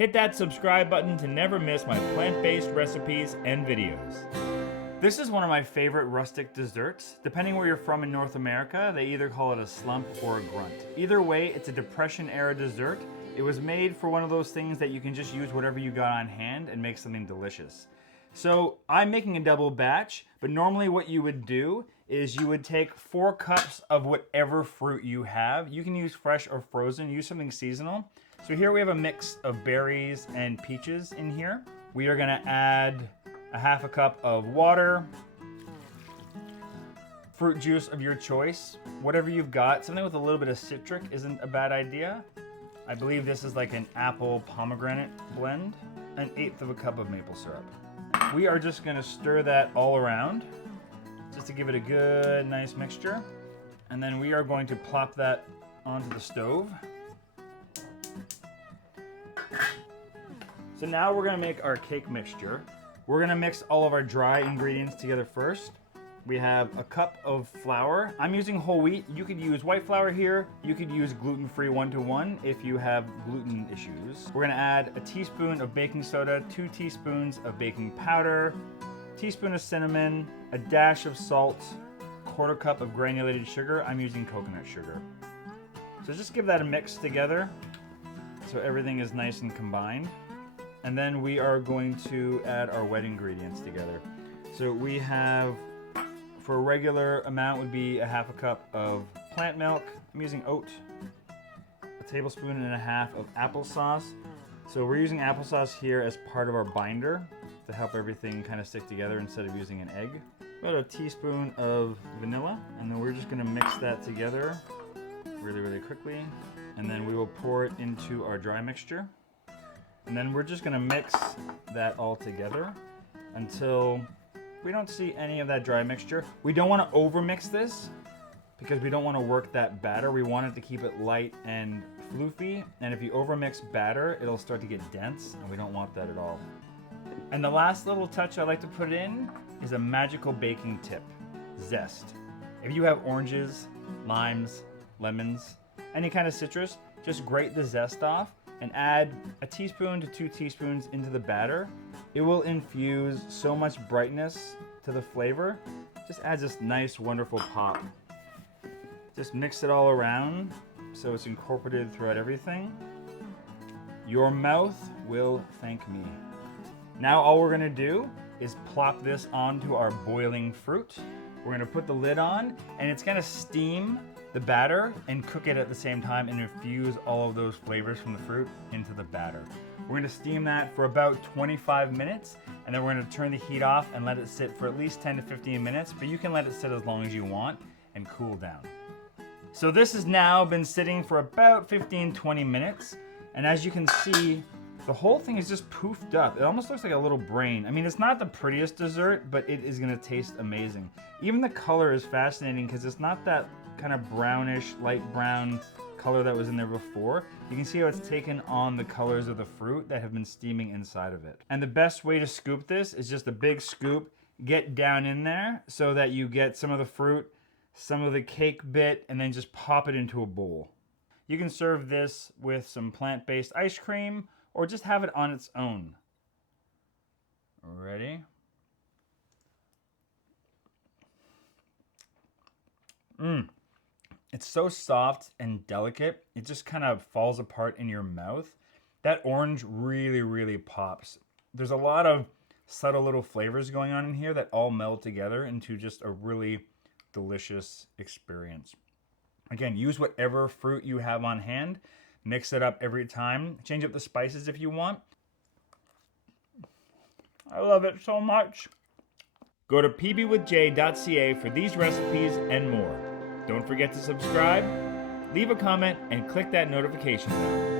Hit that subscribe button to never miss my plant-based recipes and videos. This is one of my favorite rustic desserts. Depending where you're from in North America, they either call it a slump or a grunt. Either way, it's a Depression-era dessert. It was made for one of those things that you can just use whatever you got on hand and make something delicious. So I'm making a double batch, but normally what you would do is you would take 4 cups of whatever fruit you have. You can use fresh or frozen, use something seasonal. So here we have a mix of berries and peaches in here. We are gonna add a half a cup of water, fruit juice of your choice, whatever you've got. Something with a little bit of citric isn't a bad idea. I believe this is like an apple pomegranate blend, 1/8 of a cup of maple syrup. We are just gonna stir that all around, just to give it a good, nice mixture. And then we are going to plop that onto the stove. So now we're gonna make our cake mixture. We're gonna mix all of our dry ingredients together first. We have a cup of flour. I'm using whole wheat. You could use white flour here. You could use gluten-free 1-to-1 if you have gluten issues. We're gonna add a teaspoon of baking soda, 2 teaspoons of baking powder, teaspoon of cinnamon, a dash of salt, 1/4 cup of granulated sugar. I'm using coconut sugar. So just give that a mix together so everything is nice and combined. And then we are going to add our wet ingredients together. So we have, for a regular amount would be a half a cup of plant milk. I'm using oat, a tablespoon and a half of applesauce. So we're using applesauce here as part of our binder to help everything kind of stick together instead of using an egg. About a teaspoon of vanilla, and then we're just gonna mix that together really, really quickly. And then we will pour it into our dry mixture. And then we're just gonna mix that all together until we don't see any of that dry mixture. We don't wanna overmix this because we don't wanna work that batter. We want it to keep it light and floofy. And if you overmix batter, it'll start to get dense, and we don't want that at all. And the last little touch I like to put in is a magical baking tip, zest. If you have oranges, limes, lemons, any kind of citrus, just grate the zest off and add a teaspoon to 2 teaspoons into the batter. It will infuse so much brightness to the flavor. Just adds this nice, wonderful pop. Just mix it all around so it's incorporated throughout everything. Your mouth will thank me. Now all we're gonna do is plop this onto our boiling fruit. We're gonna put the lid on, and it's gonna steam the batter and cook it at the same time and infuse all of those flavors from the fruit into the batter. We're gonna steam that for about 25 minutes, and then we're gonna turn the heat off and let it sit for at least 10 to 15 minutes, but you can let it sit as long as you want and cool down. So this has now been sitting for about 15-20 minutes, and as you can see, the whole thing is just poofed up. It almost looks like a little brain. I mean, it's not the prettiest dessert, but it is gonna taste amazing. Even the color is fascinating because it's not that kind of brownish, light brown color that was in there before. You can see how it's taken on the colors of the fruit that have been steaming inside of it. And the best way to scoop this is just a big scoop, get down in there so that you get some of the fruit, some of the cake bit, and then just pop it into a bowl. You can serve this with some plant-based ice cream or just have it on its own. Ready? It's so soft and delicate, it just kind of falls apart in your mouth. That orange really, really pops. There's a lot of subtle little flavors going on in here that all meld together into just a really delicious experience. Again, use whatever fruit you have on hand, mix it up every time, change up the spices if you want. I love it so much. Go to pbwithj.ca for these recipes and more. Don't forget to subscribe, leave a comment, and click that notification bell.